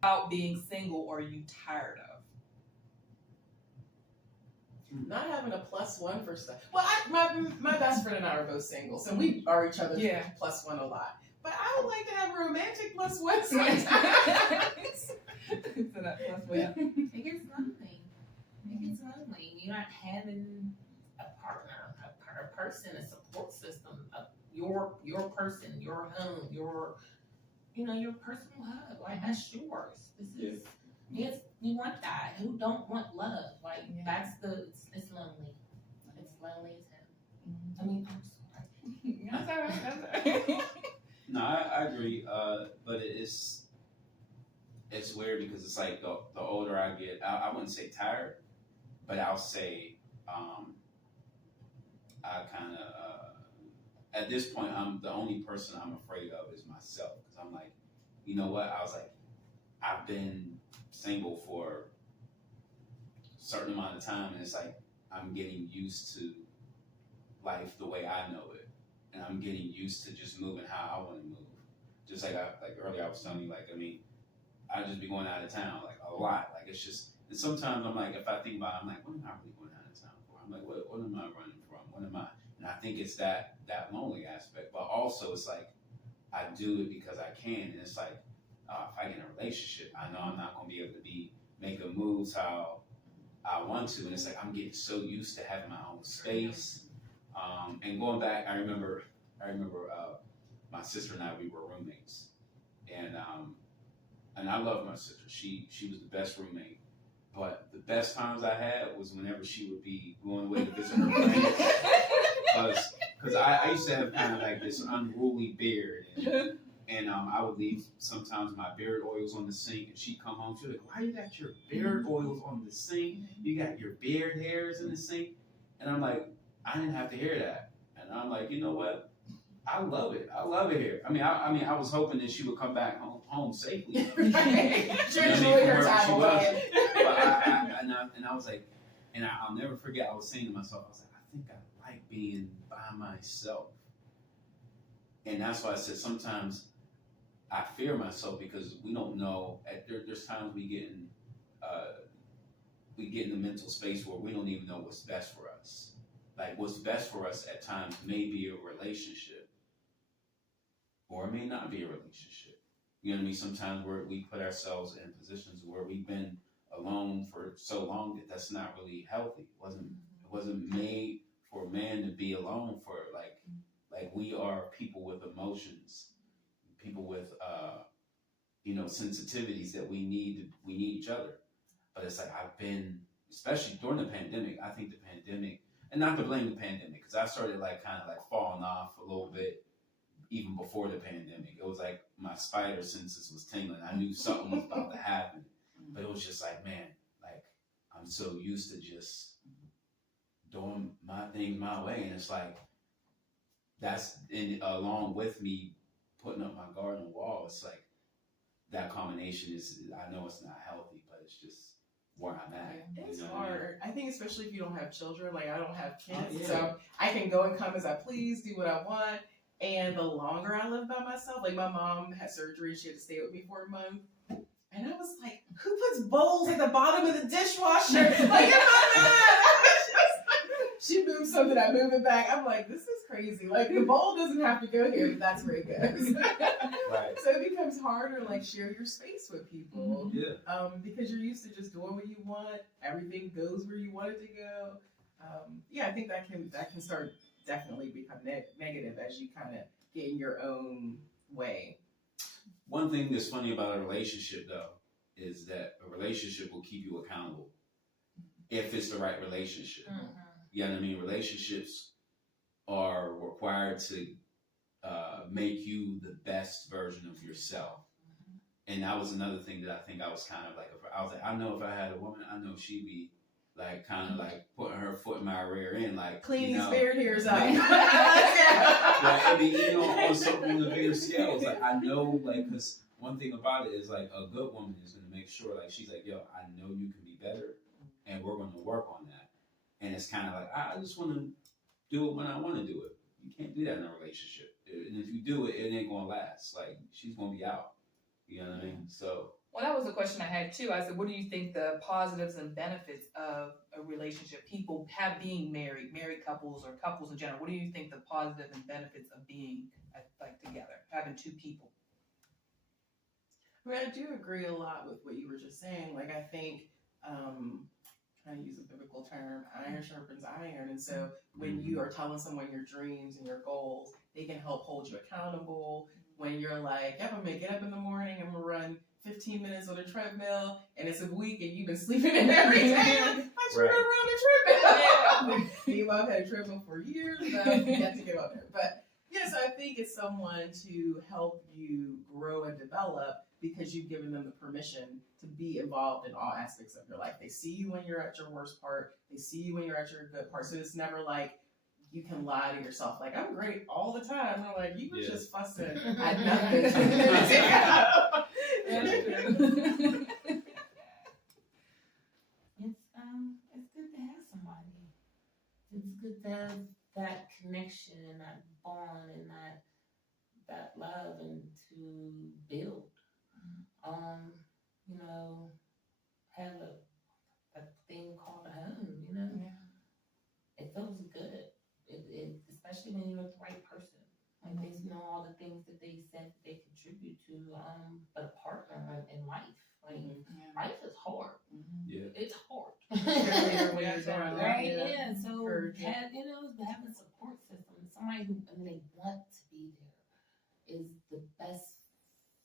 about being single are you tired of? Not having a +1 for stuff. Well, my best friend and I are both single, so we are each other's +1 a lot. But I would like to have a romantic +1 sometimes. So that +1. It gets lonely. It gets lonely. You're not having a partner, a person, a support system, your person, your home, your personal hub. Like that's yours. This is yes. You want that. Who don't want love? Like it's lonely. It's lonely as hell. I mean, I'm sorry. That's all right. No, I agree. But it's weird because it's like the older I get, I wouldn't say tired, but I'll say I kind of at this point the only person I'm afraid of is myself because I'm like, you know what? I was like, I've been single for a certain amount of time, and it's like I'm getting used to life the way I know it, and I'm getting used to just moving how I want to move. Just like earlier I was telling you, like I mean, I just be going out of town like a lot. Like it's just, and sometimes I'm like, if I think about it, I'm like, what am I really going out of town for? I'm like, what am I running from? What am I? And I think it's that lonely aspect, but also it's like I do it because I can, and it's like. If I get in a relationship, I know I'm not going to be able to make the moves how I want to. And it's like I'm getting so used to having my own space. And going back, I remember my sister and I, we were roommates. And I love my sister. She was the best roommate. But the best times I had was whenever she would be going away to visit her friends. Because I used to have kind of like this unruly beard. And I would leave sometimes my beard oils on the sink, and she'd come home. She'd be like, "Why you got your beard oils on the sink? You got your beard hairs in the sink?" And I'm like, I didn't have to hear that. And I'm like, you know what? I love it. I love it here. I mean, I was hoping that she would come back home safely. She enjoyed her time away. And I was like, and I'll never forget. I was saying to myself, I was like, I think I like being by myself. And that's why I said sometimes. I fear myself because we don't know. There's times we get in the mental space where we don't even know what's best for us. Like what's best for us at times may be a relationship, or it may not be a relationship. You know what I mean? Sometimes we put ourselves in positions where we've been alone for so long that that's not really healthy. It wasn't made for man to be alone for like we are people with emotions. People with sensitivities that we need each other. But it's like I've been, especially during the pandemic, I think the pandemic, and not to blame the pandemic, because I started like kind of like falling off a little bit even before the pandemic. It was like my spider senses was tingling. I knew something was about to happen. But it was just like, man, like I'm so used to just doing my things my way. And it's like that's along with me putting up my garden wall. It's like that combination is, I know it's not healthy, but it's just where I'm at. It's hard. I think especially if you don't have children, like I don't have kids, so I can go and come as I please, do what I want. And the longer I live by myself, like my mom had surgery, she had to stay with me for a month. And I was like, who puts bowls at the bottom of the dishwasher? Like in my mind. She moved something, I move it back. I'm like, this is crazy. Like the bowl doesn't have to go here, but that's where it goes. Right. So it becomes harder, like share your space with people. Yeah. Because you're used to just doing what you want. Everything goes where you want it to go. I think that can start definitely become negative as you kind of get in your own way. One thing that's funny about a relationship, though, is that a relationship will keep you accountable if it's the right relationship. Mm-hmm. You know what I mean? Relationships are required to make you the best version of yourself. Mm-hmm. And that was another thing that I think I was kind of like, I know if I had a woman, I know she'd be like kind of like putting her foot in my rear end, like clean these beard hairs up. Like, I mean, on something on the bigger scale, it's like I know, like, because one thing about it is like a good woman is going to make sure, like, she's like, yo, I know you can be better, and we're going to work on that. And it's kind of like I just want to do it when I want to do it. You can't do that in a relationship, and if you do it, it ain't going to last. Like she's going to be out. You know what I mean? So. Well, that was a question I had too. I said, what do you think the positives and benefits of a relationship? People being married couples or couples in general. What do you think the positive and benefits of being like together, having two people? I mean, I do agree a lot with what you were just saying. Like, I think, trying to use a biblical term, iron sharpens iron. And so when you are telling someone your dreams and your goals, they can help hold you accountable. When you're like, yep, I'm going to get up in the morning, I'm going to run 15 minutes on a treadmill, and it's a week and you've been sleeping in every day. But you're going to run a treadmill. Meanwhile, I've had a treadmill for years, and I've yet to get on there. But yes, I think it's someone to help you grow and develop because you've given them the permission to be involved in all aspects of your life. They see you when you're at your worst part. They see you when you're at your good part. So it's never like you can lie to yourself. Like, I'm great all the time. I'm like, you were just fussing at nothing. That's true. It's good to have somebody. It's good to have that connection and that bond and that love and to build. You know, have a thing called a home, you know? Yeah. It feels good. It especially when you're with the right person. Like they know all the things that they said that they contribute to, but a partner in life. Like life is hard. Yeah. It's hard. Right? Yeah. So having a support system, somebody who they want to be there is the best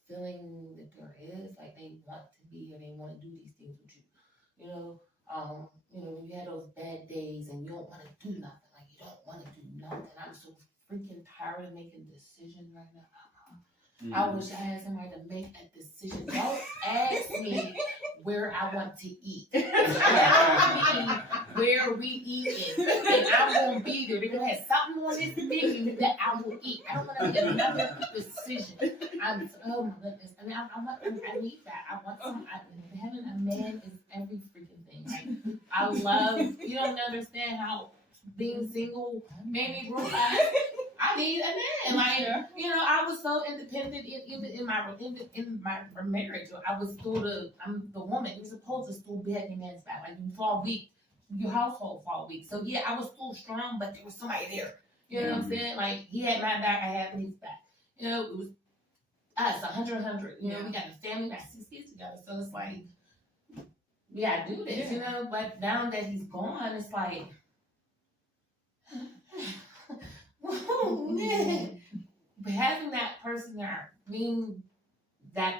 feeling that there is. Like they want to be here, they want to do these things with you. You know, when you have those bad days and you don't want to do nothing, like you don't want to do nothing. I'm so freaking tired of making decisions right now. I wish I had somebody to make a decision. Don't ask me where I want to eat. Tell me where we eating, and I'm gonna be there. They're gonna have something on this menu that I will eat. I don't want to make another decision. Oh my goodness. I mean, I need that. I want some. Having a man is every freaking thing. Like, I love. You don't understand how being single made me realize I need a man. Like, I was so independent even in my marriage. I was still I'm the woman. You're supposed to still be at your man's back. Like, you fall weak, your household fall weak. So yeah, I was still strong, but there was somebody there. You know what I'm saying? Like, he had my back, I had his back. It was us, 100. We got a family, we got 6 kids together. So it's like, we gotta do this, But now that he's gone, it's like, but having that person there, being that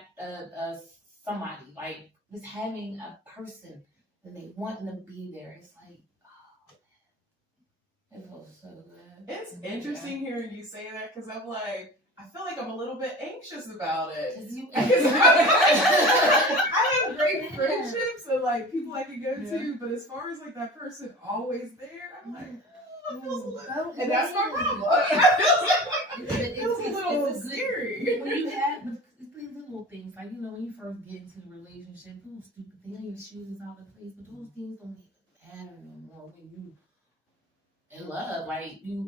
somebody, like just having a person and they wanting to be there, it's like, it feels so good. It's interesting hearing you say that because I'm like, I feel like I'm a little bit anxious about it. I have great friendships and like people I can go to, but as far as like that person always there, I'm like, and that's my problem. It's a little scary. When you have these little things, like, when you first get into the relationship, little stupid things, your shoes is out of place, but those things don't even matter no more when you in love. Like, you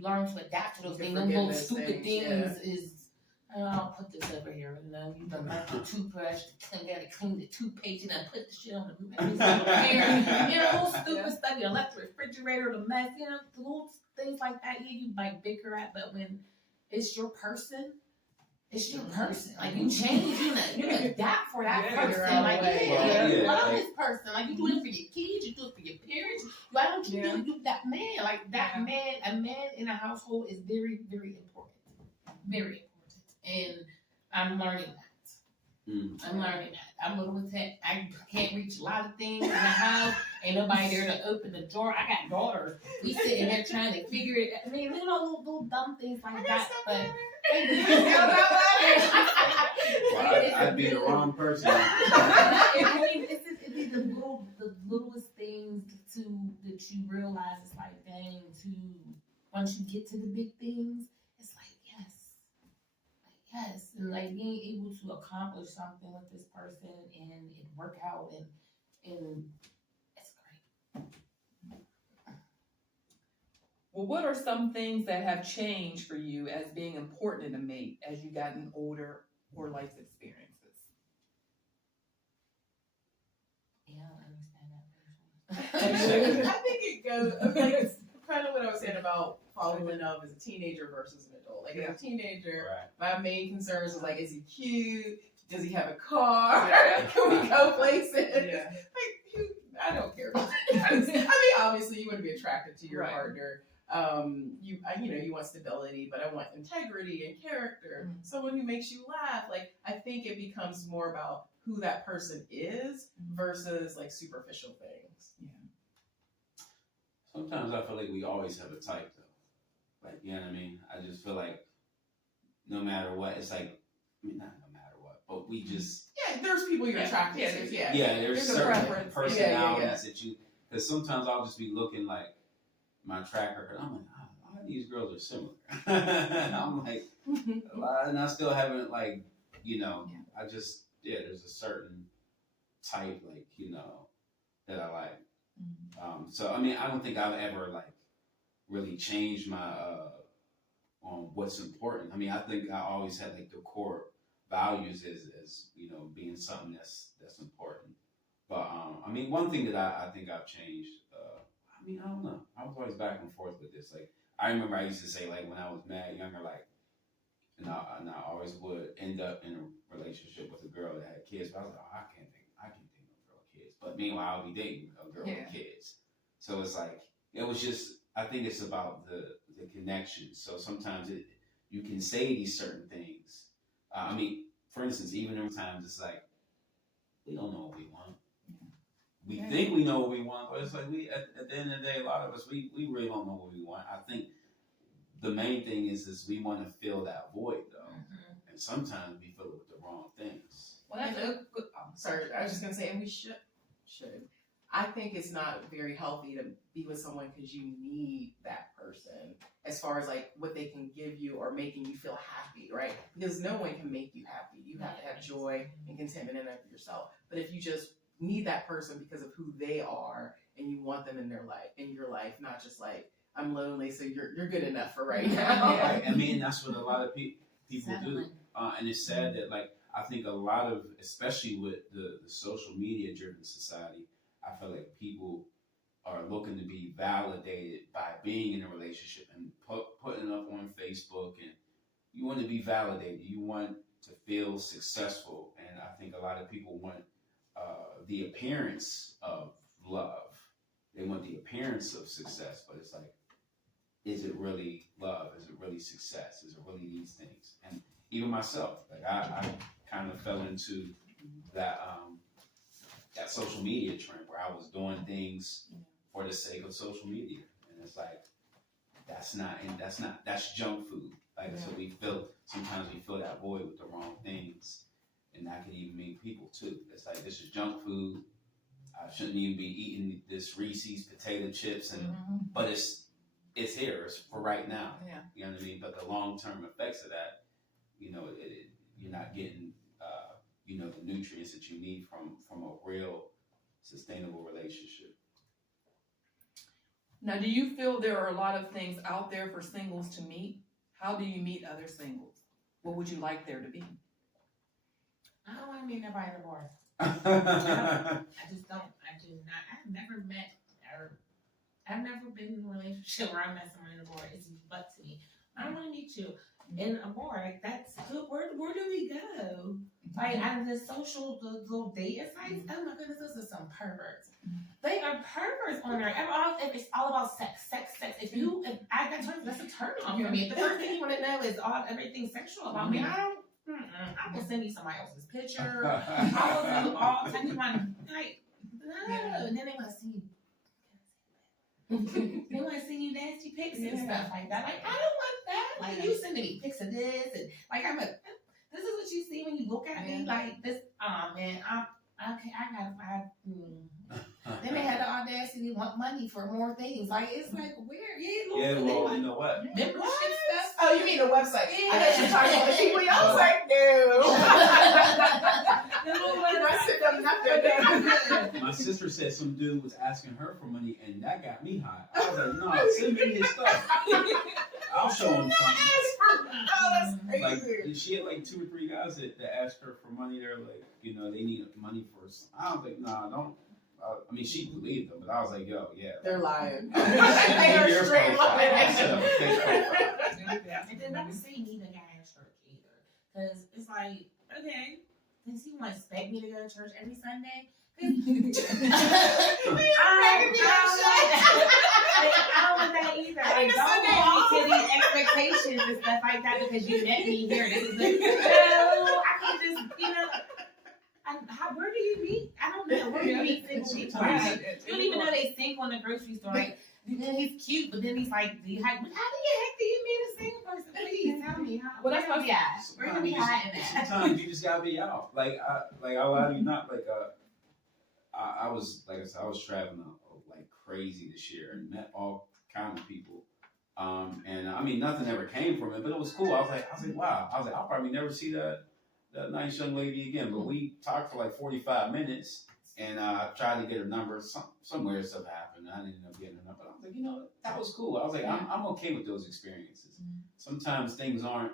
learn to adapt to those things. Them little stupid things is, I'll put this over here, you done learned the toothbrush, gotta clean the toothpaste, and then put the shit on the little stupid stuff, you left the refrigerator, the mess, the little things like that, you like bicker at, but when it's your person, it's your person. Like, you change, you adapt for that person. Like, you love this person. Like, you do it for your kids, you do it for your parents. Why don't you do that man? Like, that man, a man in a household is very, very important. Very important. And I'm learning that. I'm learning that. I'm a little bit, I can't reach a lot of things in the house. Ain't nobody there to open the drawer. I got daughters. We sitting there trying to figure it out. I mean, little dumb things like that. But I'd be the wrong person. I mean, it's the littlest things that you realize. It's like, dang, once you get to the big things, it's like, yes, and like being able to accomplish something with this person and it work out and it's great. Well, what are some things that have changed for you as being important in a mate as you've gotten older or life experiences? it goes, like, it's kind of what I was saying about falling in love as a teenager versus an adult. Like, as a teenager, my main concerns was like, is he cute? Does he have a car? Can we go places? Like, I don't care. I mean, obviously, you want to be attracted to your partner. You want stability, but I want integrity and character. Mm-hmm. Someone who makes you laugh. Like, I think it becomes more about who that person is versus like superficial things. Yeah. Sometimes I feel like we always have a type, though. Like, you know what I mean? I just feel like no matter what, it's like, I mean, not no matter what, but we just... Yeah, there's people you're attracted to. Yeah, there's certain personalities that you... Because sometimes I'll just be looking like my track record. I'm like, oh, a lot of these girls are similar. And I'm like, and I still haven't, like, I just, there's a certain type, like, that I like. So, I mean, I don't think I've ever, like, really changed my, on what's important. I mean, I think I always had, like, the core values as being something that's important. But, I mean, one thing that I think I've changed, I mean, I don't know. I was always back and forth with this. Like, I remember I used to say, like, when I was mad younger, like, and I always would end up in a relationship with a girl that had kids. But I was like, oh, I can't think no girl with kids. But meanwhile, I'll be dating a girl with kids. So it's like, it was just, I think it's about the connection. So sometimes you can say these certain things. I mean, for instance, even in times it's like, we don't know what we want. We think we know what we want, but it's like at the end of the day, a lot of us, we really don't know what we want. I think the main thing is we want to fill that void, though. Mm-hmm. And sometimes we fill it with the wrong things. Well, that's a good... sorry, I was just going to say, and we should. I think it's not very healthy to be with someone because you need that person as far as, like, what they can give you or making you feel happy, right? Because no one can make you happy. You have to have joy and contentment in it yourself. But if you just need that person because of who they are and you want them in your life, not just like, I'm lonely, so you're good enough for right now. Right. I mean, that's what a lot of people do. And it's sad that, like, I think a lot of, especially with the social media driven society, I feel like people are looking to be validated by being in a relationship and putting up on Facebook, and you want to be validated. You want to feel successful. And I think a lot of people want the appearance of love. They want the appearance of success, but it's like, is it really love? Is it really success? Is it really these things? And even myself, like I kind of fell into that social media trend where I was doing things for the sake of social media, and it's like that's junk food. Like so, sometimes we fill that void with the wrong things. And that could even mean people too. It's like, this is junk food. I shouldn't even be eating this Reese's potato chips, but it's here. It's for right now. Yeah. You know what I mean? But the long term effects of that, you're not getting, the nutrients that you need from a real sustainable relationship. Now, do you feel there are a lot of things out there for singles to meet? How do you meet other singles? What would you like there to be? I don't want to meet nobody in the bar. I just don't. I do not. I've never met or I've never been in a relationship where I met someone in a bar. It's but to me. I don't want to meet you in a bar. Like, that's good. Where do we go? Like, on the little dating sites. Oh my goodness, those are some perverts. They are perverts on there. If it's all about sex. If I got turned, that's a turn on for me. If the first thing you want to know is everything sexual about me, I will send you somebody else's picture. I will do all. Send you my no. And then they want to see you. They want to send you nasty pics and stuff like that. Like, I don't want that. Like, you sending me pics of this and like this is what you see when you look at me like this. Man, Then they had the audacity to want money for more things. Like, it's like, where? Well, you know what? Membership stuff? Oh, you mean the website? Yeah. I thought you were talking about the people. I was like, no. My sister said some dude was asking her for money, and that got me hot. I was like, no, send me his stuff. I'll show him something. Oh, that's crazy. Like, she had like 2 or 3 guys that asked her for money. They're like, they need money for. I was like, nah, don't. I mean, she believed them, but I was like, yo, yeah. They're lying. They are straight lying. I set up a fake profile. And then never say need a guy in church either. Because it's like, okay, does he want to expect me to go to church every Sunday? I don't want that either. Like, don't hold me to these expectations and stuff like that because you met me here. This is no, I can just, where do you meet? I don't know. Where do you meet single people? Like, you don't even know they single in the grocery store. Like, he's cute, but then he's like, how the heck do you meet a single person? Please tell me how. Well, that's what we're gonna be hiding that. Sometimes you just gotta be out. Like I lie to you not. Like I was like I said, I was traveling like crazy this year and met all kind of people. And I mean nothing ever came from it, but it was cool. I was like wow. I was like I'll probably never see that nice young lady again. But we talked for like 45 minutes. And I tried to get her number. Some weird stuff happened. I didn't end up getting her number. I was like, that was cool. I was like, I'm okay with those experiences. Sometimes things aren't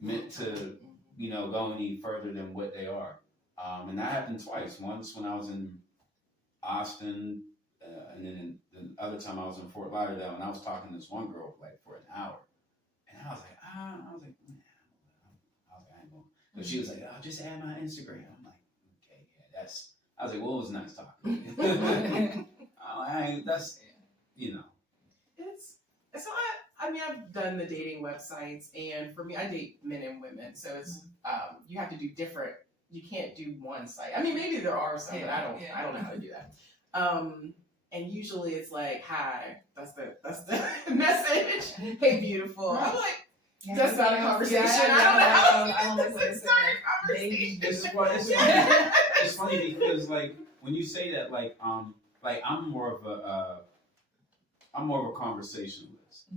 meant to, go any further than what they are. And that happened twice. Once when I was in Austin, and then the other time I was in Fort Lauderdale, and I was talking to this one girl like for an hour. And I was like, I ain't going. But she was like, oh, just add my Instagram. I'm like, okay, yeah, that's. I was like, well, it was nice talking to you. It's so I mean, I've done the dating websites, and for me, I date men and women. So it's, you have to do different, you can't do one site. I mean, maybe there are some, but I don't know how to do that. And usually it's like, hi, that's the message. Hey, beautiful. I'm like, that's not a conversation. I don't know what to start a conversation. It's funny because like when you say that, like I'm more of a conversationalist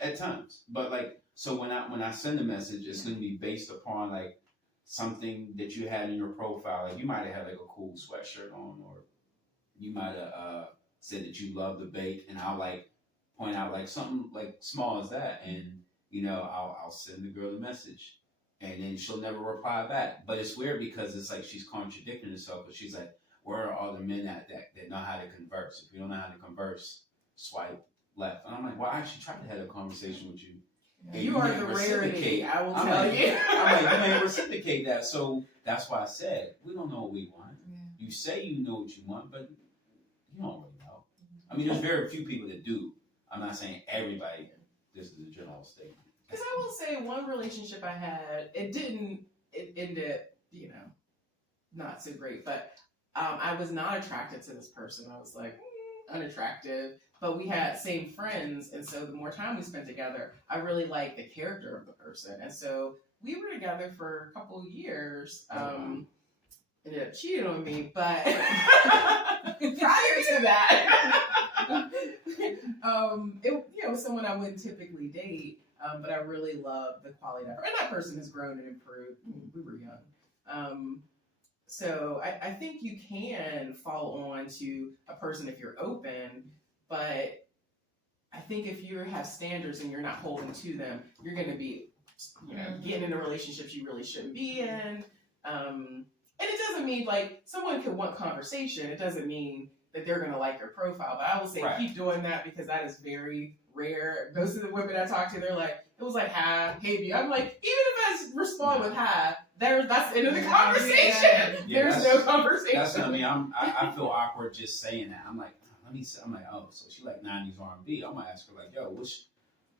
at times. But like so when I send a message, it's gonna be based upon like something that you had in your profile. Like you might have had like a cool sweatshirt on, or you might have said that you love to bake, and I'll like point out like something like small as that, and I'll send the girl the message, and then she'll never reply back. But it's weird because it's like she's contradicting herself. But she's like, "Where are all the men that know how to converse? If you don't know how to converse, swipe left." And I'm like, "Well, I actually tried to have a conversation with you. And you are the rarity. I will tell you. I'm like, you ain't reciprocate that." So that's why I said we don't know what we want. Yeah. You say you know what you want, but you don't really know. I mean, there's very few people that do. I'm not saying everybody. This is a general statement. Because I will say, one relationship I had, it ended, not so great. But I was not attracted to this person. I was like, unattractive. But we had same friends. And so the more time we spent together, I really liked the character of the person. And so we were together for a couple of years. Ended up cheating on me. But prior to that, it was someone I wouldn't typically date. But I really love the quality of her. And that person has grown and improved. We were young. So I think you can fall on to a person if you're open, but I think if you have standards and you're not holding to them, you're going to be, getting into relationships you really shouldn't be in. And it doesn't mean like someone could want conversation. It doesn't mean that they're going to like your profile. But I will say keep doing that because that is very rare. Most of the women I talk to, they're like, it was like, hi, hey, B. I'm like, even if I respond with hi, that's the end of the conversation. Yeah, there's no conversation. That's what I mean. I feel awkward just saying that. I'm like, oh, so she like 90s R&B. I'm gonna ask her like, yo,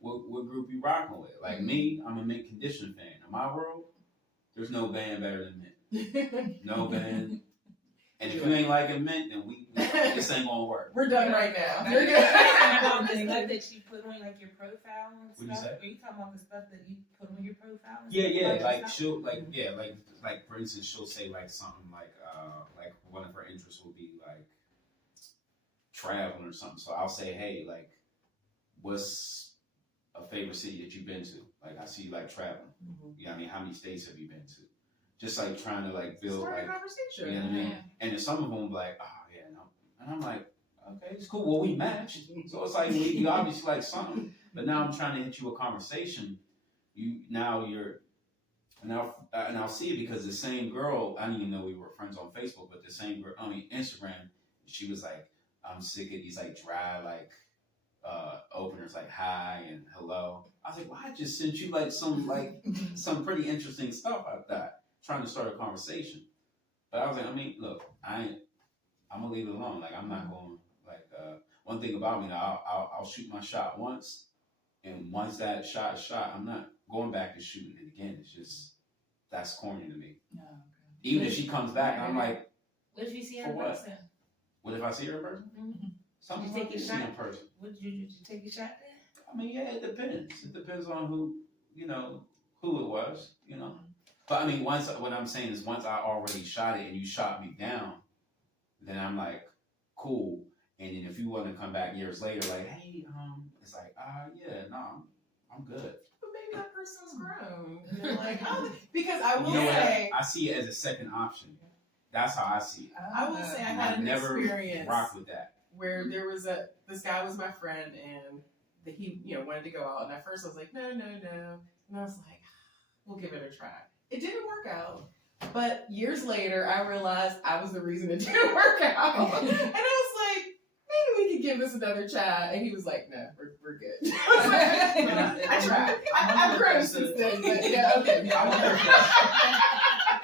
what group you rocking with? Like me, I'm a Mint Condition fan. In my world, there's no band better than Mint. No band. And if you ain't liking Mint, then this ain't gonna work. We're done right now. You're good. The stuff that you put on like your profile and stuff. What'd you say? Are you talking about the stuff that you put on your profile? Yeah. Like she'll like for instance, she'll say like something like one of her interests will be like traveling or something. So I'll say, hey, like, what's a favorite city that you've been to? Like I see you like traveling. You know what I mean? How many states have you been to? Just like trying to like build start like a conversation. You know what I mean? And then some of them like, oh yeah, no. And I'm like, okay, it's cool. Well, we matched. So it's like you obviously like something. But now I'm trying to hit you a conversation. And I'll see it because the same girl, I didn't even know we were friends on Facebook, but the same girl, Instagram, She was like, I'm sick of these like dry like openers like hi and hello. I was like, well, I just sent you like some pretty interesting stuff like that, trying to start a conversation. But I was like, I mean, look, I'm gonna leave it alone. Like I'm not going like one thing about me, I'll shoot my shot once, and once that shot is shot, I'm not going back to shooting it again. It's just that's corny to me. No, okay. Even if she comes back, I'm like, what if you see her in for what? person? What if I see her in person? Mm-hmm. Something Did you like take this your in shot? person. Did you take your shot there? I mean, yeah, it depends. It depends on who it was, But I mean, what I'm saying is once I already shot it and you shot me down, then I'm like, cool. And then if you want to come back years later, like, hey, it's like, yeah, no, I'm good. But maybe that person's grown. You're like, oh, because I will You know what? say, I see it as a second option. That's how I see it. I will say I And had I've an never experience rocked with that. where there was this guy was my friend and he wanted to go out, and at first I was like, no, and I was like, we'll give it a try. It didn't work out, but years later I realized I was the reason it didn't work out, and I was like, maybe we could give this another try, and he was like, no, we're good. I was like, I tried. I've grown since then, but yeah, okay.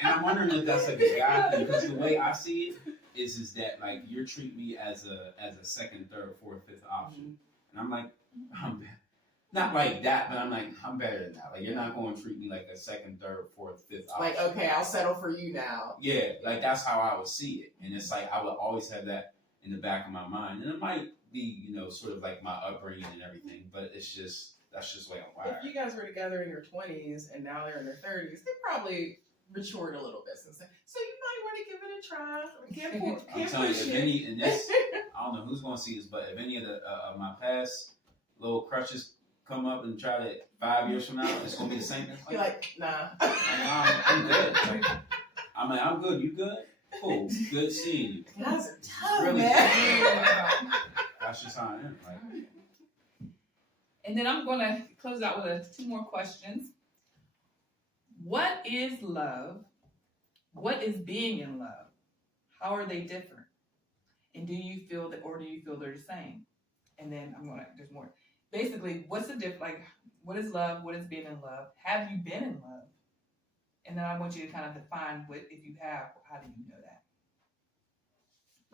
And I'm wondering if that's like a guy thing, because the way I see it is that like you're treating me as a second, third, fourth, fifth option, and I'm like, I'm not like that, but I'm like, I'm better than that. Like you're not going to treat me like a second, third, fourth, fifth option. Like, okay, I'll settle for you now. Yeah, like that's how I would see it, and it's like I would always have that in the back of my mind, and it might be sort of like my upbringing and everything, but that's just the way I'm wired. If you guys were together in your 20s and now they're in their 30s, they probably matured a little bit since then. So you might want to give it a try. I'm telling you, if any, and this, I don't know who's going to see this, but if any of the my past little crushes come up and try to 5 years from now, it's going to be the same thing. You're like, nah. I'm good. Like, I'm like, I'm good. You good? Cool. Good seeing you. You guys are tough, Really man. That's just how I am. Like, And then I'm going to close out with 2 more questions. What is love? What is being in love? How are they different? And do you feel they're the same? And then there's more. Basically, what's the difference? Like, what is love? What is being in love? Have you been in love? And then I want you to kind of define what, if you have, how do you know that?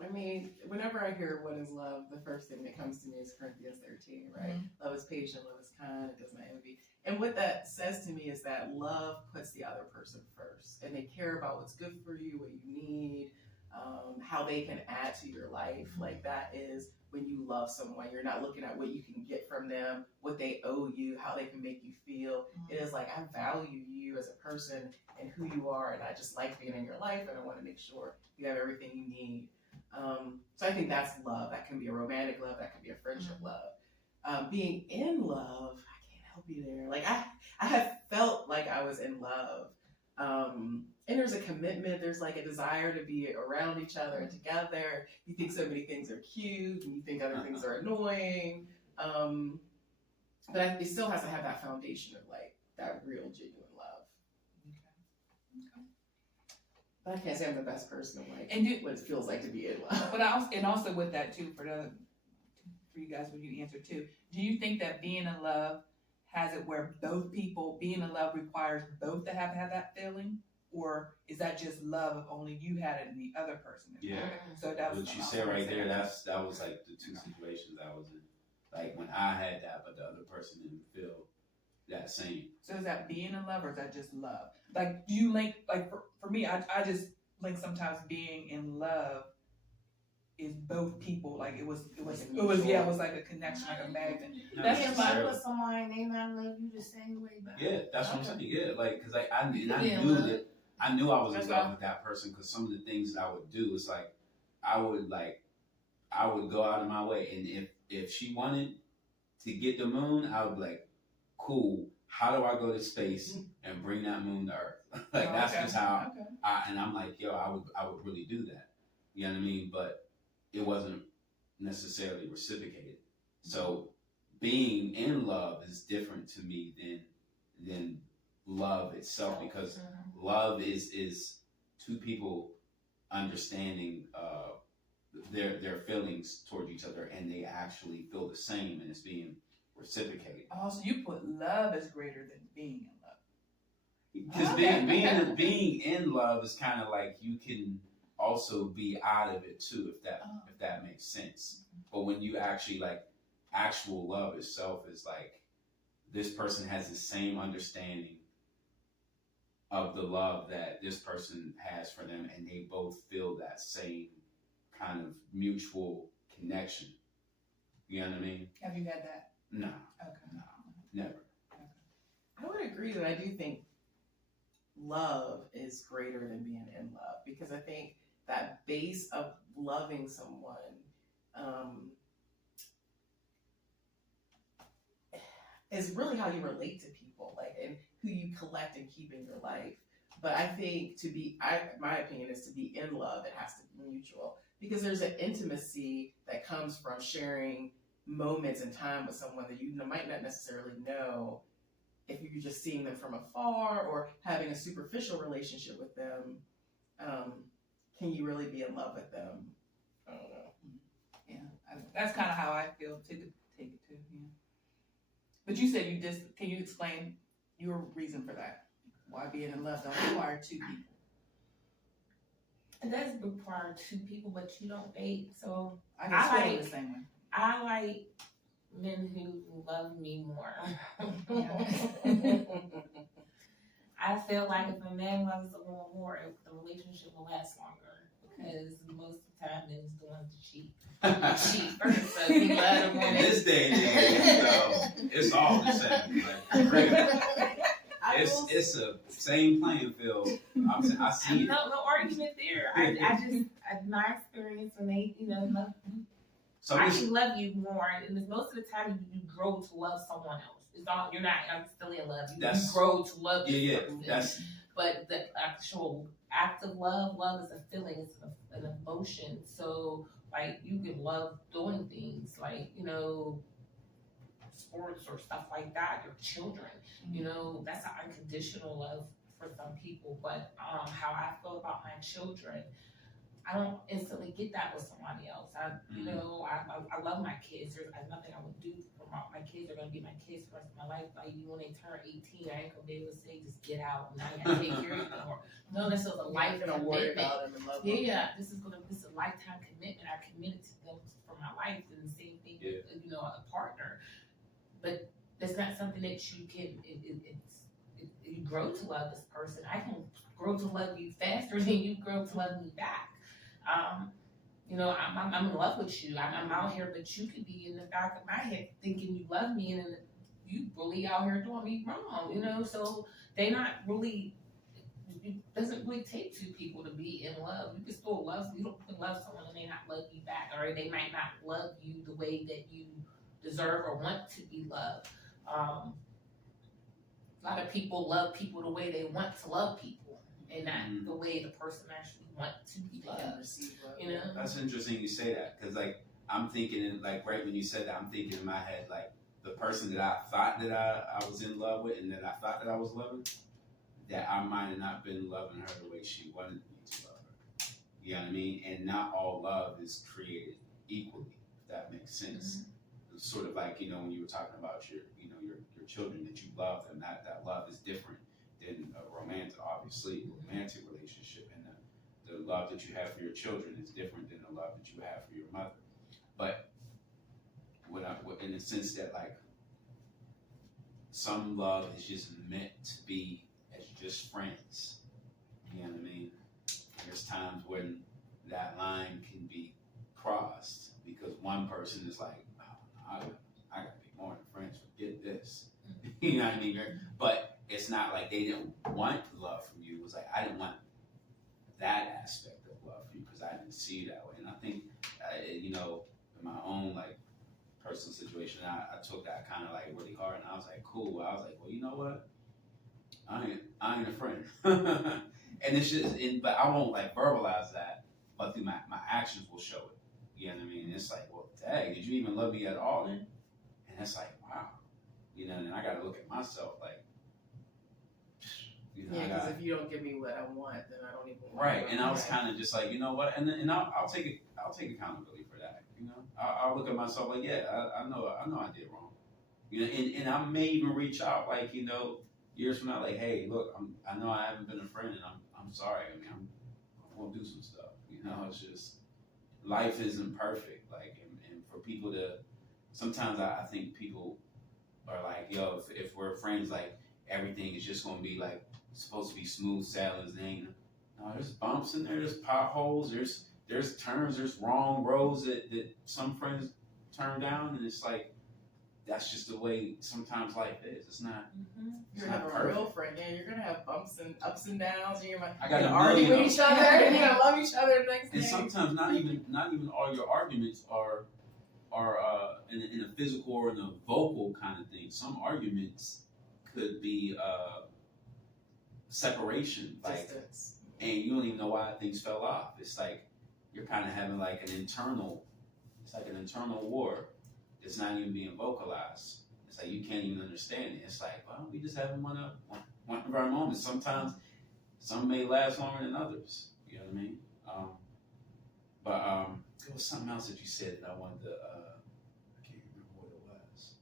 I mean, whenever I hear what is love, the first thing that comes to me is Corinthians 13, right? Mm-hmm. Love is patient, love is kind, it does not envy. And what that says to me is that love puts the other person first, and they care about what's good for you, what you need, how they can add to your life. Like that is when you love someone, you're not looking at what you can get from them, what they owe you, how they can make you feel. Mm-hmm. It is like, I value you as a person and who you are, and I just like being in your life, and I want to make sure you have everything you need. So I think that's love. That can be a romantic love, that can be a friendship love. Being in love, I can't help you there. Like I have felt like I was in love. And there's a commitment, there's like a desire to be around each other and together. You think so many things are cute and you think other things are annoying. But it still has to have that foundation of like that real genuine love. Okay. But I can't say I'm the best person of like what it feels like to be in love. But also with that too, for you guys, when you answer too, do you think that being in love has it where both people being in love requires both to have that feeling, or is that just love if only you had it and the other person? Yeah. So that was what you said right there. That was like the 2 situations I was in. Like when I had that, but the other person didn't feel that same. So is that being in love, or is that just love? Like, do you link, like for me, I just link sometimes being in love is both people. Like it was like a connection, like a magnet. That's just like with somebody and they not love you the same way. But yeah, that's what I'm saying. Yeah, like because I knew I was in love with that person, because some of the things that I would do is like I would go out of my way, and if she wanted to get the moon, I would be like, cool. How do I go to space and bring that moon to Earth? Like that's just how. And I'm like, yo, I would really do that. You know what I mean? But it wasn't necessarily reciprocated. So being in love is different to me than love itself, because love is 2 people understanding their feelings toward each other, and they actually feel the same, and it's being reciprocated. Oh, so you put love as greater than being in love. Because Okay. being in love is kind of like you can also be out of it too, if that makes sense. But when you actually like actual love itself is like this person has the same understanding of the love that this person has for them, and they both feel that same kind of mutual connection. You know what I mean? Have you had that? No, Okay. no, never. I would agree that I do think love is greater than being in love, because I think that base of loving someone is really how you relate to people, like, and who you collect and keep in your life. But I think my opinion is to be in love, it has to be mutual, because there's an intimacy that comes from sharing moments and time with someone that you might not necessarily know if you're just seeing them from afar or having a superficial relationship with them. Can you really be in love with them? I don't know. Yeah, that's kind of how I feel. Take it too. Yeah. But you said can you explain your reason for that? Why being in love don't require two people? It does require two people, but you don't date. So I just feel the same way. I like men who love me more. I feel like if a man loves a woman more, the relationship will last longer, because most of the time men is the ones to cheat. Cheat first, so if you love a woman. In this day and age, it's all the same. Like, really. It's a same playing field. I see it. No argument there. I just, my experience when they, love you. So I actually love you more, and most of the time you grow to love someone else. It's all, you're not. I'm still in love. You grow to love. Yeah. Person. But the actual act of love is a feeling. It's an emotion. So like you can love doing things like sports or stuff like that. Your children. That's an unconditional love for some people. But how I feel about my children, I don't instantly get that with somebody else. I love my kids. There's nothing I would do for my kids. Are going to be my kids for the rest of my life. Like, when they turn 18, I ain't going to be able to say, just get out and I got to take care of you anymore. No, this is a life commitment. Yeah, this is a lifetime commitment. I committed to them for my life, and the same thing with a partner. But that's not something that you can. You grow to love this person. I can grow to love you faster than you grow to love me back. I'm in love with you. I'm out here, but you could be in the back of my head thinking you love me, and then you really out here doing me wrong. So they not really. It doesn't really take two people to be in love. You can still love. You don't love someone and they not love you back, or they might not love you the way that you deserve or want to be loved. A lot of people love people the way they want to love people, and not the way the person actually wants to be loved. That's interesting you say that, because like I'm thinking, like right when you said that, I'm thinking in my head like the person that I thought that I was in love with, and that I thought that I was loving, that I might have not been loving her the way she wanted me to love her. You know what I mean? And not all love is created equally, if that makes sense. It's sort of like, when you were talking about your children, that you love them, that love is different than a romantic relationship, and the love that you have for your children is different than the love that you have for your mother. But in the sense that like some love is just meant to be as just friends. You know what I mean? There's times when that line can be crossed because one person is like, oh, I gotta be more than friends. Forget this. You know what I mean? But it's not like they didn't want love from you. It was like I didn't want that aspect of love from you because I didn't see it that way. And I think, in my own like personal situation, I took that kind of like really hard, and I was like, cool. I was like, well, you know what? I ain't a friend. And it's just, but I won't like verbalize that, but through my actions will show it. You know what I mean? It's like, well, dang, did you even love me at all then? And it's like, wow. And I got to look at myself like, Yeah, because if you don't give me what I want, then I don't even want Right, and I was kind of just like, you know what, and I'll take accountability for that. You know, I'll look at myself like, yeah, I know I did wrong. You know, and I may even reach out, like, you know, years from now, like, hey, look, I know I haven't been a friend, and I'm sorry. I mean, I'm gonna do some stuff. You know, it's just life isn't perfect. Like, and for people to, sometimes I think people are like, yo, if we're friends, like everything is just gonna be like supposed to be smooth sailing. No, there's bumps in there, there's potholes, there's turns, there's wrong roads that some friends turn down, and it's like that's just the way sometimes life is. It's not. You're gonna have a real friend. Yeah, you're gonna have bumps and ups and downs. And you're gonna argue with each other, and you're gonna love each other the next day. And sometimes not even all your arguments are in a physical or in a vocal kind of thing. Some arguments could be separation, like, distance, and you don't even know why things fell off. It's like you're kind of having like an internal war. It's not even being vocalized. It's like you can't even understand it. It's like, well, we just having one of our moments. Sometimes some may last longer than others. You know what I mean? But there was something else that you said that I wanted to. I can't remember what it was.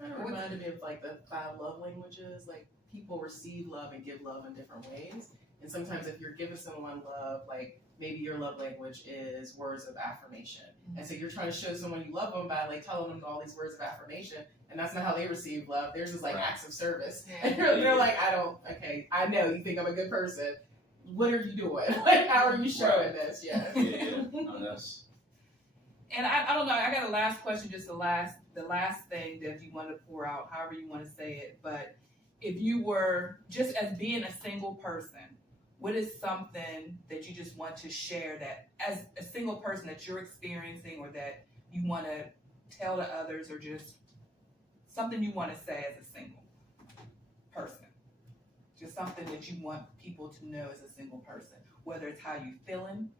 Kind of reminded me of like the 5 love languages. Like people receive love and give love in different ways. And sometimes if you're giving someone love, like maybe your love language is words of affirmation. And so you're trying to show someone you love them by like telling them all these words of affirmation. And that's not how they receive love. Theirs is like acts of service. And they're like, I know you think I'm a good person. What are you doing? Like, how are you showing this? Yeah. No, that's... And I don't know, I got a last question, just the last thing that you want to pour out, however you want to say it. But if you were just as being a single person, what is something that you just want to share that as a single person that you're experiencing or that you want to tell to others, or just something you want to say as a single person? Just something that you want people to know as a single person, whether it's how you feeling,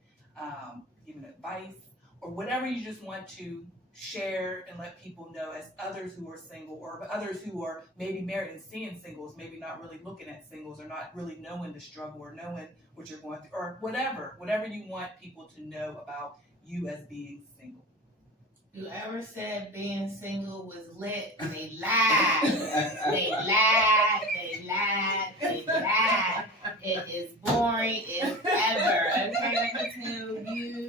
giving advice, or whatever you just want to share and let people know as others who are single, or others who are maybe married and seeing singles, maybe not really looking at singles, or not really knowing the struggle or knowing what you're going through, or whatever you want people to know about you as being single. Whoever said being single was lit, they lied. They lied. They lied. They lied. It is boring as ever. Okay, I can tell you.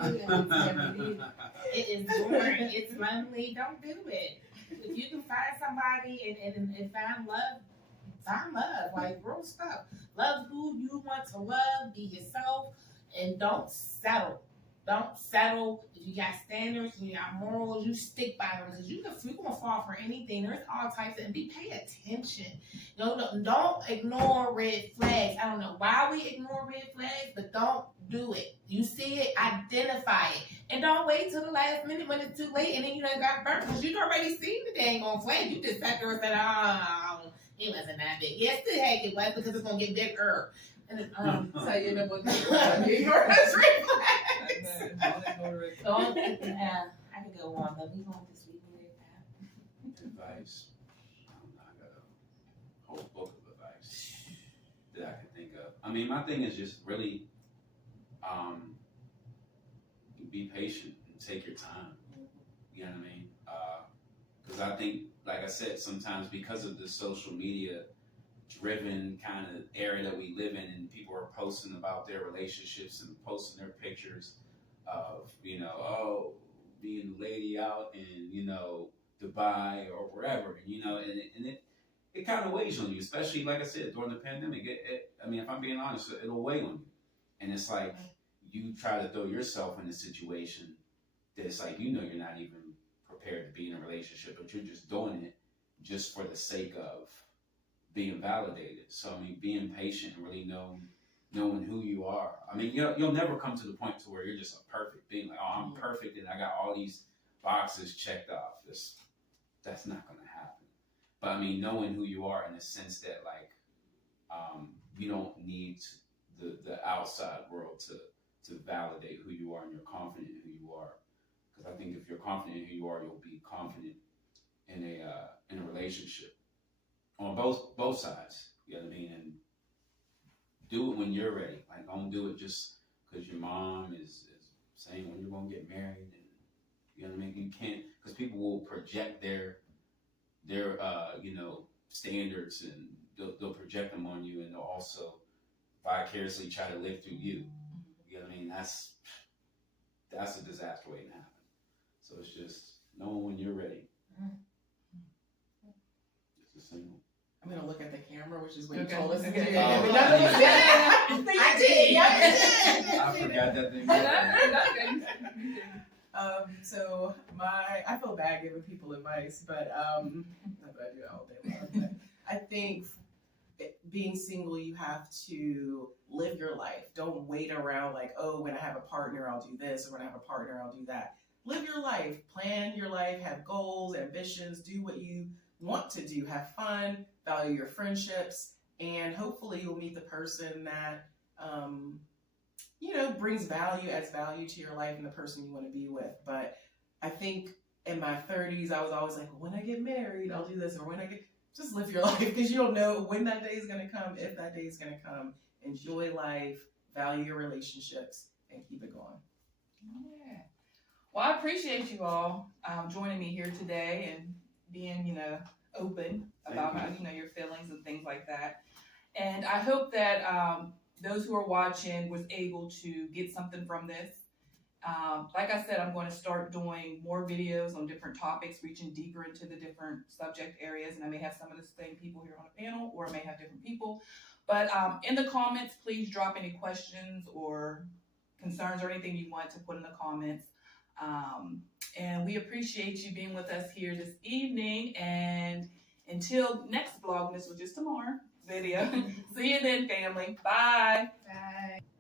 It is boring. It's lonely. Don't do it. If you can find somebody and find love, find love. Like real stuff. Love who you want to love. Be yourself, and don't settle. Don't settle. If you got standards and you got morals, you stick by them, because you're gonna fall for anything. There's all types of, and pay attention. Don't ignore red flags. I don't know why we ignore red flags, but don't do it. You see it, identify it, and don't wait till the last minute when it's too late, and then you done got burnt because you already seen the dang on flag. You just sat there and said, "Oh, it wasn't that big." Yes, the heck it was, because it's gonna get bigger. And that's how you end up with ignore those red flags. Don't, I can go on, but we won't just leave it at that. Advice. I got a whole book of advice that I can think of. I mean, my thing is just really be patient and take your time. You know what I mean? Because I think, like I said, sometimes because of the social media driven kind of era that we live in, and people are posting about their relationships and posting their pictures of, you know, oh, being a lady out in, you know, Dubai or wherever, and, you know, and it kind of weighs on you, especially, like I said, during the pandemic. I mean, if I'm being honest, it'll weigh on you. And it's like you try to throw yourself in a situation that it's like, you know, you're not even prepared to be in a relationship, but you're just doing it just for the sake of being validated. So, I mean, being patient and really knowing who you are. I mean, you'll never come to the point to where you're just a perfect being, like, oh, I'm perfect and I got all these boxes checked off. That's not going to happen. But I mean, knowing who you are in the sense that, like, you don't need the outside world to validate who you are, and you're confident in who you are. Because I think if you're confident in who you are, you'll be confident in a relationship on both sides. You know what I mean? And do it when you're ready. Like, don't do it just because your mom is saying when you're going to get married. And, you know what I mean? You can't, because people will project their standards, and they'll project them on you, and they'll also vicariously try to live through you. You know what I mean? That's a disaster waiting to happen. So it's just knowing when you're ready. It's a single. I'm gonna look at the camera, which is what Okay. you told us to do. Okay. Yeah, Oh. but none of us did. I did. Yeah, you did. I forgot that thing. So I feel bad giving people advice, but not that I do it all day long. But I think being single, you have to live your life. Don't wait around like, oh, when I have a partner, I'll do this, or when I have a partner, I'll do that. Live your life, plan your life, have goals, ambitions, do what you want to do, have fun, value your friendships, and hopefully you'll meet the person that brings value, adds value to your life and the person you want to be with. But I think in my 30s, I was always like, when I get married, I'll do this, or when I get, just live your life, because you don't know when that day is going to come, if that day is going to come. Enjoy life, value your relationships, and keep it going. Yeah. Well, I appreciate you all joining me here today and being, open about your feelings and things like that. And I hope that those who are watching was able to get something from this. Like I said, I'm going to start doing more videos on different topics, reaching deeper into the different subject areas. And I may have some of the same people here on the panel, or I may have different people. But in the comments, please drop any questions or concerns or anything you want to put in the comments. And we appreciate you being with us here this evening. And until next Vlogmas, which is tomorrow video, see you then, family. Bye. Bye.